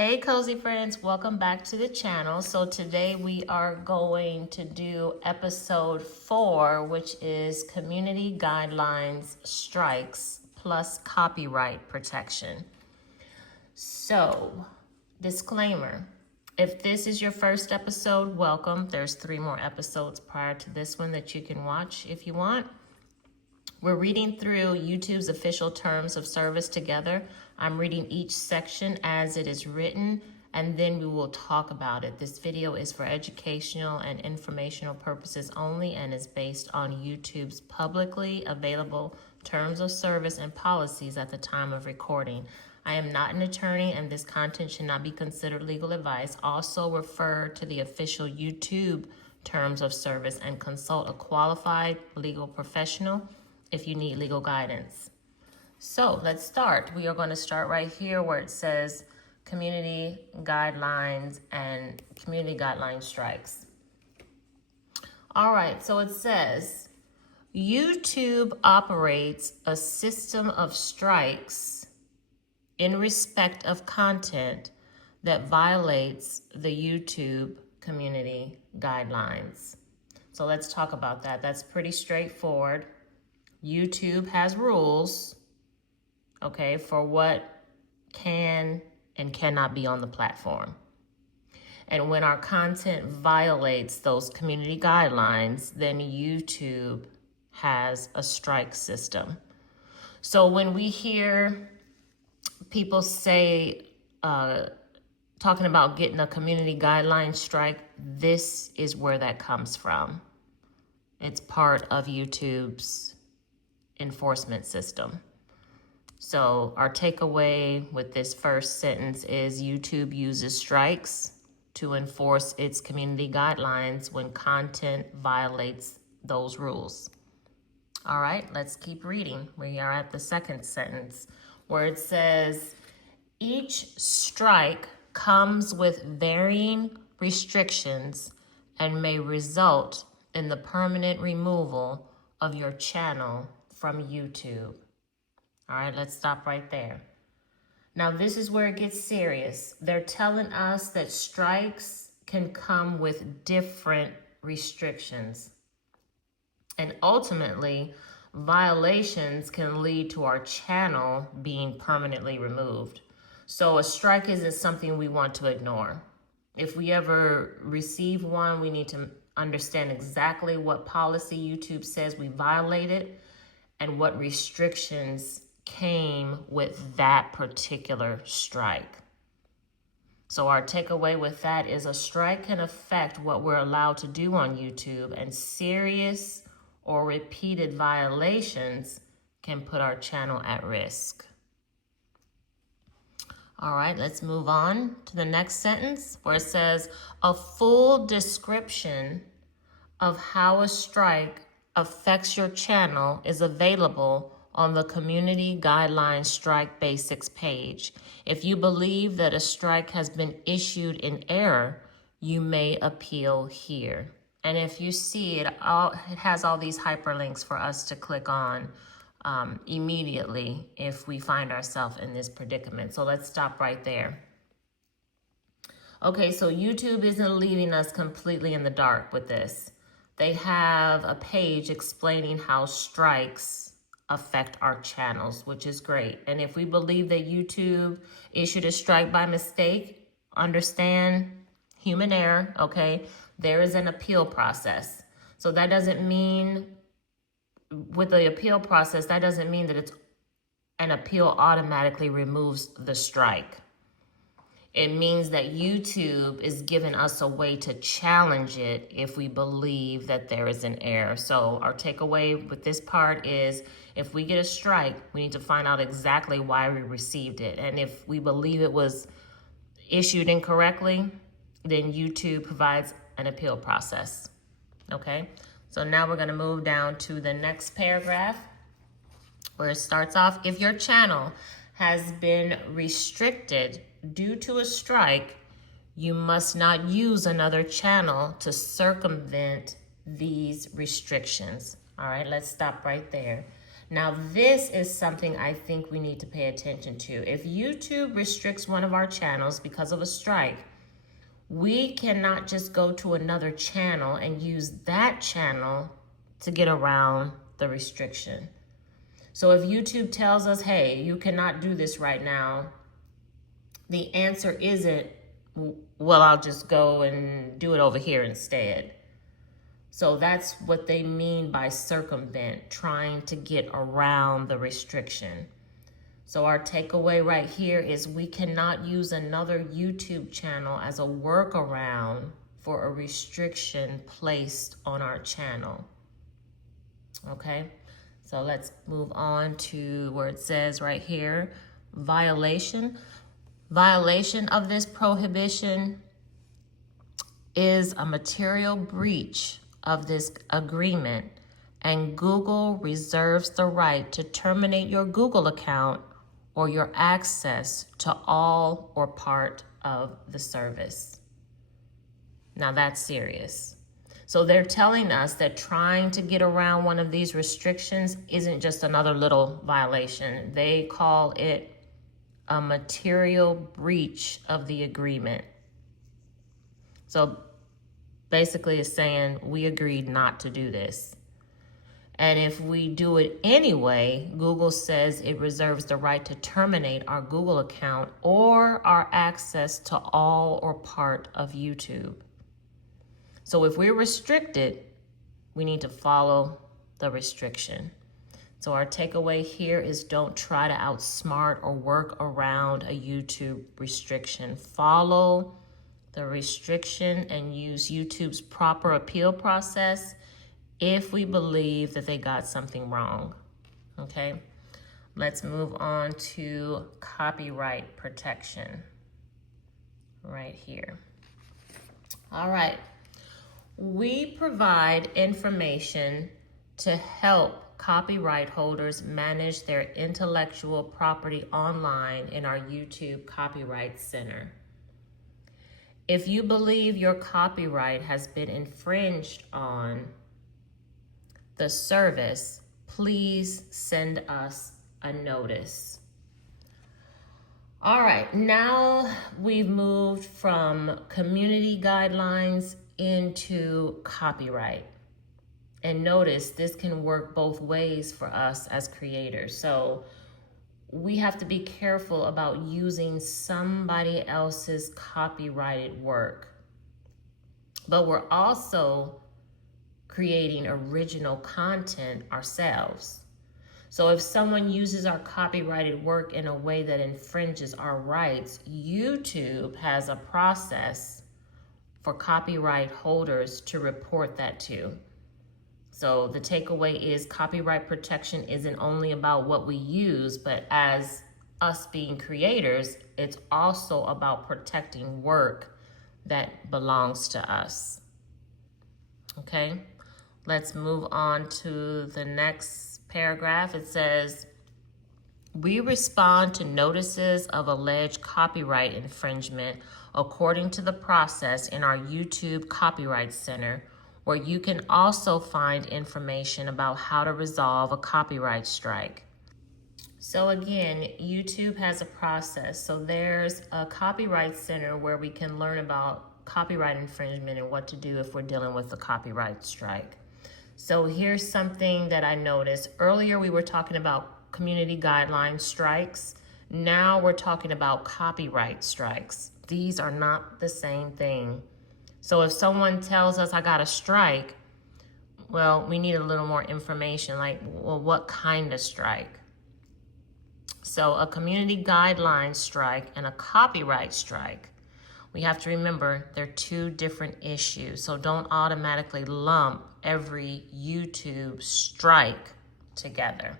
Hey cozy friends, welcome back to the channel. So today we are going to do episode 4, which is community guidelines, strikes, plus copyright protection. So, disclaimer, if this is your first episode, welcome. There's 3 more episodes prior to this one that you can watch if you want. We're reading through YouTube's official terms of service together. I'm reading each section as it is written, and then we will talk about it. This video is for educational and informational purposes only and is based on YouTube's publicly available terms of service and policies at the time of recording. I am not an attorney, and this content should not be considered legal advice. Also refer to the official YouTube terms of service and consult a qualified legal professional if you need legal guidance. So let's start. We are going to start right here where it says community guidelines and community guideline strikes. All right, so it says YouTube operates a system of strikes in respect of content that violates the YouTube community guidelines. So let's talk about that. That's pretty straightforward. YouTube has rules, okay, for what can and cannot be on the platform. And when our content violates those community guidelines, then YouTube has a strike system. So when we hear people say, talking about getting a community guideline strike, this is where that comes from. It's part of YouTube's enforcement system. So our takeaway with this first sentence is YouTube uses strikes to enforce its community guidelines when content violates those rules. All right, let's keep reading. We are at the second sentence where it says, each strike comes with varying restrictions and may result in the permanent removal of your channel from YouTube. All right, let's stop right there. Now, this is where it gets serious. They're telling us that strikes can come with different restrictions. And ultimately, violations can lead to our channel being permanently removed. So a strike isn't something we want to ignore. If we ever receive one, we need to understand exactly what policy YouTube says we violated and what restrictions came with that particular strike. So our takeaway with that is a strike can affect what we're allowed to do on YouTube, and serious or repeated violations can put our channel at risk. All right, let's move on to the next sentence where it says, a full description of how a strike affects your channel is available on the Community Guidelines Strike Basics page. If you believe that a strike has been issued in error, you may appeal here. And if you see it, it has all these hyperlinks for us to click on immediately if we find ourselves in this predicament. So let's stop right there. Okay, so YouTube isn't leaving us completely in the dark with this. They have a page explaining how strikes affect our channels, which is great. And if we believe that YouTube issued a strike by mistake, understand human error, okay? There is an appeal process. So that doesn't mean, with the appeal process, that doesn't mean that it's an appeal automatically removes the strike. It means that YouTube is giving us a way to challenge it if we believe that there is an error. So our takeaway with this part is, if we get a strike, we need to find out exactly why we received it. And if we believe it was issued incorrectly, then YouTube provides an appeal process. Okay, so now we're going to move down to the next paragraph where it starts off, if your channel has been restricted due to a strike, you must not use another channel to circumvent these restrictions. All right, let's stop right there. Now, this is something I think we need to pay attention to. If YouTube restricts one of our channels because of a strike, we cannot just go to another channel and use that channel to get around the restriction. So if YouTube tells us, hey, you cannot do this right now, the answer isn't, well, I'll just go and do it over here instead. So that's what they mean by circumvent, trying to get around the restriction. So our takeaway right here is we cannot use another YouTube channel as a workaround for a restriction placed on our channel. Okay, so let's move on to where it says right here, violation. Violation of this prohibition is a material breach of this agreement, and Google reserves the right to terminate your Google account or your access to all or part of the service. Now that's serious. So they're telling us that trying to get around one of these restrictions isn't just another little violation. They call it a material breach of the agreement. So basically it's saying we agreed not to do this. And if we do it anyway, Google says it reserves the right to terminate our Google account or our access to all or part of YouTube. So if we're restricted, we need to follow the restriction. So our takeaway here is don't try to outsmart or work around a YouTube restriction. Follow the restriction and use YouTube's proper appeal process if we believe that they got something wrong. Okay, let's move on to copyright protection right here. All right, we provide information to help copyright holders manage their intellectual property online in our YouTube Copyright Center. If you believe your copyright has been infringed on the service, please send us a notice. All right, now we've moved from community guidelines into copyright. And notice this can work both ways for us as creators. So we have to be careful about using somebody else's copyrighted work. But we're also creating original content ourselves. So if someone uses our copyrighted work in a way that infringes our rights, YouTube has a process for copyright holders to report that to. So the takeaway is copyright protection isn't only about what we use, but as us being creators, it's also about protecting work that belongs to us. Okay, let's move on to the next paragraph. It says, we respond to notices of alleged copyright infringement according to the process in our YouTube Copyright Center, where you can also find information about how to resolve a copyright strike. So again, YouTube has a process. So there's a copyright center where we can learn about copyright infringement and what to do if we're dealing with a copyright strike. So here's something that I noticed. Earlier we were talking about community guideline strikes. Now we're talking about copyright strikes. These are not the same thing. So if someone tells us I got a strike, well, we need a little more information, like, well, what kind of strike? So a community guideline strike and a copyright strike, we have to remember they're two different issues. So don't automatically lump every YouTube strike together.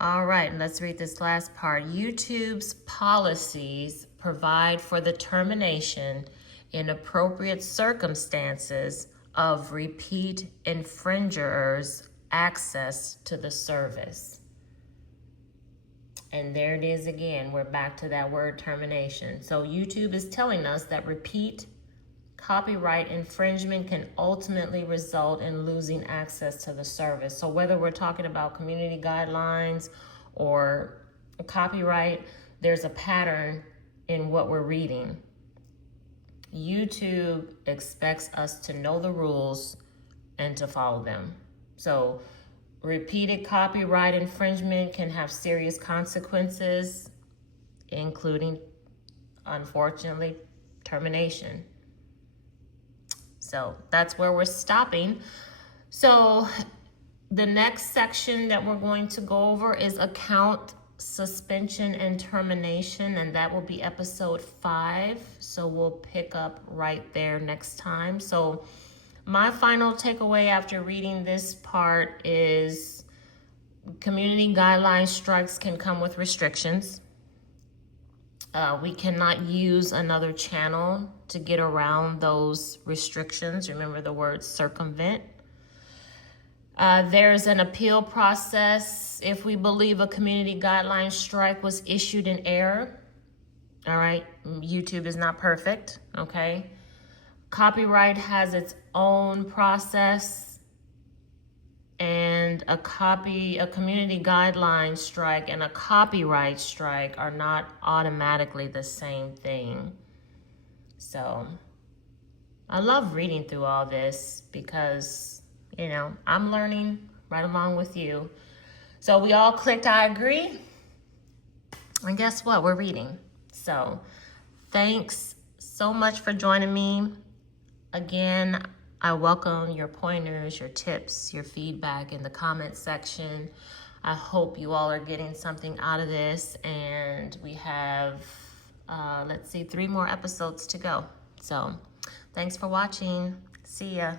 All right, let's read this last part. YouTube's policies provide for the termination in appropriate circumstances of repeat infringers' access to the service. And there it is again, we're back to that word termination. So YouTube is telling us that repeat copyright infringement can ultimately result in losing access to the service. So whether we're talking about community guidelines or copyright, there's a pattern in what we're reading. YouTube expects us to know the rules and to follow them. So repeated copyright infringement can have serious consequences, including, unfortunately, termination. So that's where we're stopping. So the next section that we're going to go over is account suspension and termination, and that will be episode 5. So we'll pick up right there next time. So my final takeaway after reading this part is community guideline strikes can come with restrictions. We cannot use another channel to get around those restrictions. Remember the word circumvent. There's an appeal process if we believe a community guideline strike was issued in error. All right, YouTube is not perfect, okay? Copyright has its own process, and a community guideline strike and a copyright strike are not automatically the same thing. So I love reading through all this because, you know, I'm learning right along with you. So we all clicked I agree. And guess what? We're reading. So thanks so much for joining me. Again, I welcome your pointers, your tips, your feedback in the comment section. I hope you all are getting something out of this. And we have, 3 more episodes to go. So thanks for watching. See ya.